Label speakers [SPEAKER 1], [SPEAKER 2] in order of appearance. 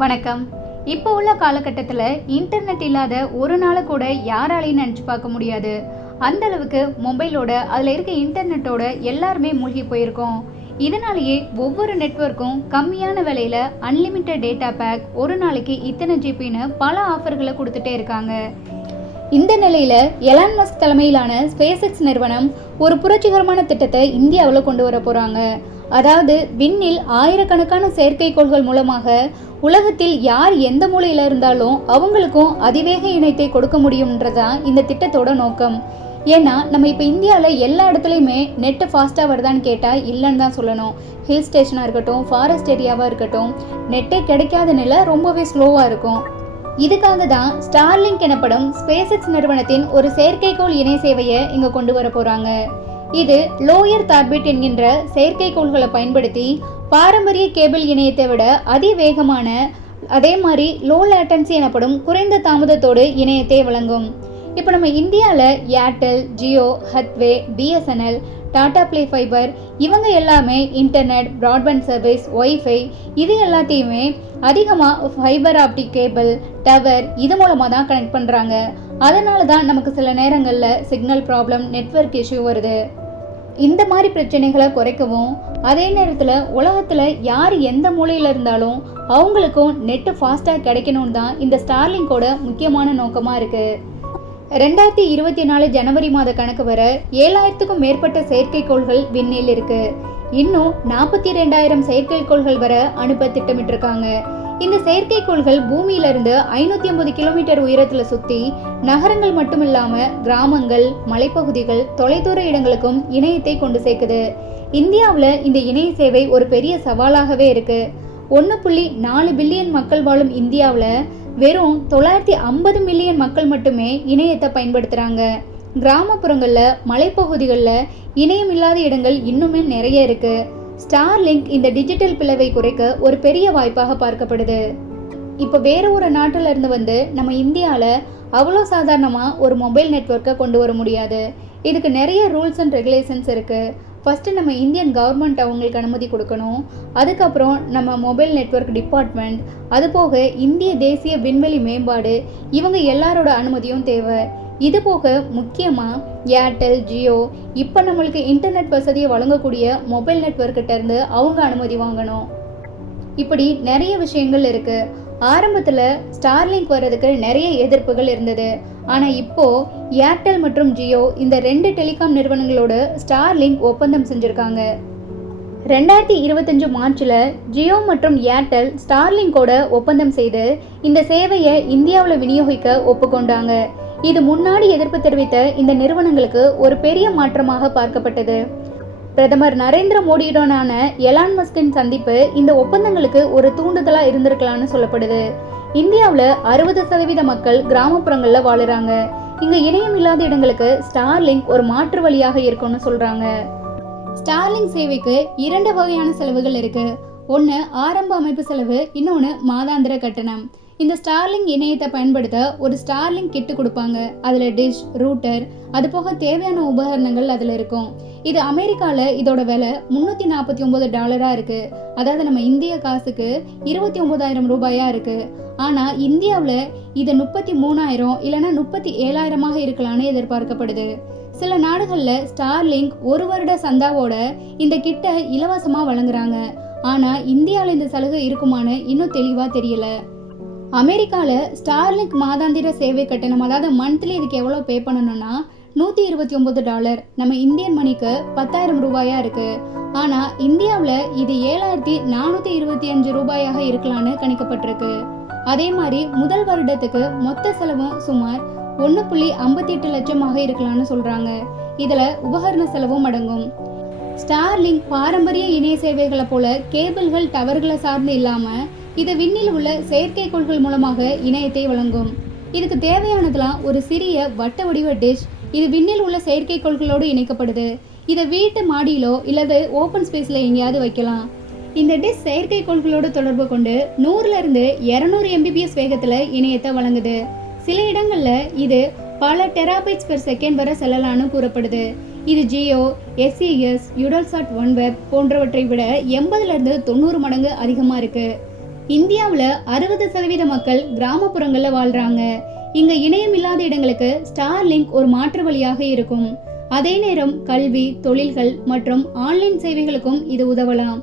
[SPEAKER 1] வணக்கம். இப்போ உள்ள காலகட்டத்தில் இன்டர்நெட் இல்லாத ஒரு நாளை கூட யாராலையும் நினச்சி பார்க்க முடியாது. அந்த அளவுக்கு மொபைலோட அதில் இருக்க இன்டர்நெட்டோட எல்லாருமே மூழ்கி போயிருக்கோம். இதனாலேயே ஒவ்வொரு நெட்வொர்க்கும் கம்மியான விலையில் அன்லிமிட்டெட் டேட்டா பேக் ஒரு நாளைக்கு இத்தனை ஜிபின்னு பல ஆஃபர்களை கொடுத்துட்டே இருக்காங்க. இந்த நிலையில எலான் மஸ்க் தலைமையிலான ஸ்பேஸ் எக்ஸ் நிறுவனம் ஒரு புரட்சிகரமான திட்டத்தை இந்தியாவில் கொண்டு வர போறாங்க. அதாவது விண்ணில் ஆயிரக்கணக்கான செயற்கைக்கோள்கள் மூலமாக உலகத்தில் யார் எந்த மூலையில் இருந்தாலும் அவங்களுக்கும் அதிவேக இணையத்தை கொடுக்க முடியும்ன்றதான் இந்த திட்டத்தோட நோக்கம். ஏன்னா நம்ம இப்போ இந்தியாவில் எல்லா இடத்துலையுமே நெட்டு ஃபாஸ்ட்டாக வருதான்னு கேட்டால் இல்லைன்னு தான் சொல்லணும். ஹில் ஸ்டேஷனாக இருக்கட்டும் ஃபாரஸ்ட் ஏரியாவாக இருக்கட்டும் நெட்டே கிடைக்காத நிலை ரொம்பவே ஸ்லோவாக இருக்கும். இதுக்காக தான் ஸ்டார்லிங்க் எனப்படும் ஸ்பேஸ் நிறுவனத்தின் ஒரு செயற்கைக்கோள் இணை சேவையை இங்கே கொண்டு வர போகிறாங்க இது லோயர் தார்பிட் என்கின்ற செயற்கைக்கோள்களை பயன்படுத்தி பாரம்பரிய கேபிள் இணையத்தை விட அதிவேகமான அதே மாதிரி லோ லேட்டன்சி எனப்படும் குறைந்த தாமதத்தோடு இணையத்தை வழங்கும். இப்போ நம்ம இந்தியாவில் Airtel Jio Hathway BSNL Tata play fiber இவங்க எல்லாமே இன்டர்நெட் ப்ராட்பேண்ட் சர்வீஸ் ஒய்ஃபை இது எல்லாத்தையுமே அதிகமாக ஃபைபர் ஆப்டிக் கேபிள் டவர் இது மூலமாக தான் கனெக்ட் பண்ணுறாங்க அதனால தான் நமக்கு சில நேரங்களில் சிக்னல் ப்ராப்ளம் நெட்வொர்க் இஷ்யூ வருது. இந்த மாதிரி பிரச்சனைகளை குறைக்கவும் அதே நேரத்தில் உலகத்தில் யார் எந்த மூலையில் இருந்தாலும் அவங்களுக்கும் நெட்டு ஃபாஸ்ட்டாக கிடைக்கணும்னு தான் இந்த ஸ்டார்லிங்கோட முக்கியமான நோக்கமாக இருக்குது ரெண்டாயிரத்தி இருபத்தி நாலு ஜனவரி மாத கணக்கு வர ஏழாயிரத்துக்கும் மேற்பட்ட செயற்கைக்கோள்கள் விண்ணில் இருக்குது இன்னும் நாற்பத்தி ரெண்டாயிரம் செயற்கைக்கோள்கள் வர அனுப்ப திட்டமிட்டிருக்காங்க. இந்த செயற்கைக்கோள்கள் பூமியிலிருந்து ஐநூற்றி ஐம்பது கிலோமீட்டர் உயரத்தில் சுற்றி நகரங்கள் மட்டும் கிராமங்கள் மலைப்பகுதிகள் தொலைதூர இடங்களுக்கும் இணையத்தை கொண்டு சேர்க்குது. இந்தியாவில் இந்த இணைய சேவை ஒரு பெரிய சவாலாகவே இருக்குது ஒன்று புள்ளி நாலு பில்லியன் மக்கள் வாழும் இந்தியாவில் வெறும் தொள்ளாயிரத்தி ஐம்பது மில்லியன் மக்கள் மட்டுமே இணையத்தை பயன்படுத்துகிறாங்க கிராமப்புறங்களில் மலைப்பகுதிகளில் இணையம் இல்லாத இடங்கள் இன்னுமே நிறைய இருக்குது ஸ்டார்லிங்க் இந்த டிஜிட்டல் பிளவை குறைக்க ஒரு பெரிய வாய்ப்பாக பார்க்கப்படுது. இப்போ வேற ஒரு நாட்டில் இருந்து வந்து நம்ம இந்தியாவில் அவ்வளோ சாதாரணமாக ஒரு மொபைல் நெட்வொர்க்கை கொண்டு வர முடியாது. இதுக்கு நிறைய ரூல்ஸ் அண்ட் ரெகுலேஷன்ஸ் இருக்குது ஃபஸ்ட்டு நம்ம இந்தியன் கவர்மெண்ட் அவங்களுக்கு அனுமதி கொடுக்கணும். அதுக்கப்புறம் நம்ம மொபைல் நெட்வொர்க் டிபார்ட்மெண்ட் அது போக இந்திய தேசிய விண்வெளி மேம்பாடு இவங்க எல்லாரோட அனுமதியும் தேவை. இது போக முக்கியமாக ஏர்டெல் ஜியோ இப்போ நம்மளுக்கு இன்டர்நெட் வசதியை வழங்கக்கூடிய மொபைல் நெட்வொர்க்கிட்ட இருந்து அவங்க அனுமதி வாங்கணும். இப்படி நிறைய விஷயங்கள் இருக்குது ஆரம்பத்தில் ஸ்டார்லிங்க் வர்றதுக்கு நிறைய எதிர்ப்புகள் இருந்தது. ஆனால் இப்போ ஏர்டெல் மற்றும் ஜியோ இந்த ரெண்டு டெலிகாம் நிறுவனங்களோடு ஸ்டார்லிங்க் ஒப்பந்தம் செஞ்சுருக்காங்க. ரெண்டாயிரத்தி இருபத்தஞ்சு மார்ச்சில் ஜியோ மற்றும் ஏர்டெல் ஸ்டார்லிங்கோட ஒப்பந்தம் செய்து இந்த சேவையை இந்தியாவில் விநியோகிக்க ஒப்புக்கொண்டாங்க. இது முன்னாடி எதிர்ப்பு தெரிவித்த இந்த நிறுவனங்களுக்கு ஒரு பெரிய மாற்றமாக பார்க்கப்பட்டது. பிரதமர் நரேந்திர மோடியுடனான எலான் மஸ்கின் சந்திப்பு இந்த ஒப்பந்தங்களுக்கு ஒரு தூண்டுதலா இருந்திருக்கலாம்னு சொல்லப்படுது. இந்தியாவில் அறுபது சதவீத மக்கள் கிராமப்புறங்களில் வாழுறாங்க. இங்க இணையம் இல்லாத இடங்களுக்கு ஸ்டார்லிங்க் ஒரு மாற்று வழியாக இருக்கும்னு சொல்றாங்க. ஸ்டார்லிங்க் சேவைக்கு இரண்டு வகையான செலவுகள் இருக்கு. ஒன்று ஆரம்ப அமைப்பு செலவு இன்னொன்று மாதாந்திர கட்டணம். இந்த ஸ்டார்லிங் இணையத்தை பயன்படுத்த ஒரு ஸ்டார்லிங் கிட்டு கொடுப்பாங்க. அதில் டிஷ் ரூட்டர் அது போக தேவையான உபகரணங்கள் அதில் இருக்கும். இது அமெரிக்காவில் இதோட விலை முந்நூற்றி நாற்பத்தி ஒம்பது டாலராக இருக்குது அதாவது நம்ம இந்திய காசுக்கு இருபத்தி ஒம்பதாயிரம் ரூபாயாக இருக்குது ஆனால் இந்தியாவில் இது முப்பத்தி மூணாயிரம் இல்லைன்னா முப்பத்தி ஏழாயிரமாக இருக்கலாம்னு எதிர்பார்க்கப்படுது. சில நாடுகளில் ஸ்டார்லிங்க் ஒரு வருட சந்தாவோட இந்த கிட்ட இலவசமாக வழங்குறாங்க. ஆனால் இந்தியாவில் இந்த சலுகை இருக்குமான்னு இன்னும் தெளிவாக தெரியல. அமெரிக்காவில் ஸ்டார்லிங்க் மாதாந்திர சேவை கட்டணம் அதாவது மந்த்லி இதுக்கு எவ்வளோ பே பண்ணணும்னா நூற்றி இருபத்தி ஒம்பது டாலர் நம்ம இந்தியன் மணிக்கு பத்தாயிரம் ரூபாயாக இருக்குது ஆனால் இந்தியாவில் இது ஏழாயிரத்தி நானூற்றி இருபத்தி அஞ்சு ரூபாயாக இருக்கலான்னு கணிக்கப்பட்டிருக்கு. அதே மாதிரி முதல் வருடத்துக்கு மொத்த செலவும் சுமார் ஒன்று புள்ளி ஐம்பத்தி எட்டு லட்சமாக இருக்கலாம்னு சொல்கிறாங்க இதில் உபகரண செலவும் அடங்கும். ஸ்டார்லிங்க் பாரம்பரிய இணைய சேவைகளை போல கேபிள்கள் டவர்களை சார்ந்து இல்லாமல் இது விண்ணில் உள்ள செயற்கைக்கோள்கள் மூலமாக இணையத்தை வழங்கும். இதுக்கு தேவையானதெல்லாம் ஒரு சிறிய வட்ட வடிவ டிஷ் இது விண்ணில் உள்ள செயற்கைக்கோள்களோடு இணைக்கப்படுது. இதை வீட்டு மாடியிலோ இல்லது ஓப்பன் ஸ்பேஸில் எங்கேயாவது வைக்கலாம். இந்த டிஷ் செயற்கைக்கோள்களோடு தொடர்பு கொண்டு நூறுல இருந்து இரநூறு எம்பிபிஎஸ் வேகத்தில் இணையத்தை வழங்குது. சில இடங்களில் இது பல டெராபைட்ஸ் பெர் செகண்ட் வரை செல்லலான்னு கூறப்படுது. இது Jio SES Eutelsat OneWeb போன்றவற்றை விட எண்பதுலேருந்து தொண்ணூறு மடங்கு அதிகமாக இருக்குது இந்தியாவில் அறுபது சதவீத மக்கள் கிராமப்புறங்களில் வாழ்றாங்க. இங்க இணையம் இல்லாத இடங்களுக்கு ஸ்டார் லிங்க் ஒரு மாற்று வழியாக இருக்கும். அதே நேரம் கல்வி தொழில்கள் மற்றும் ஆன்லைன் சேவைகளுக்கும் இது உதவலாம்.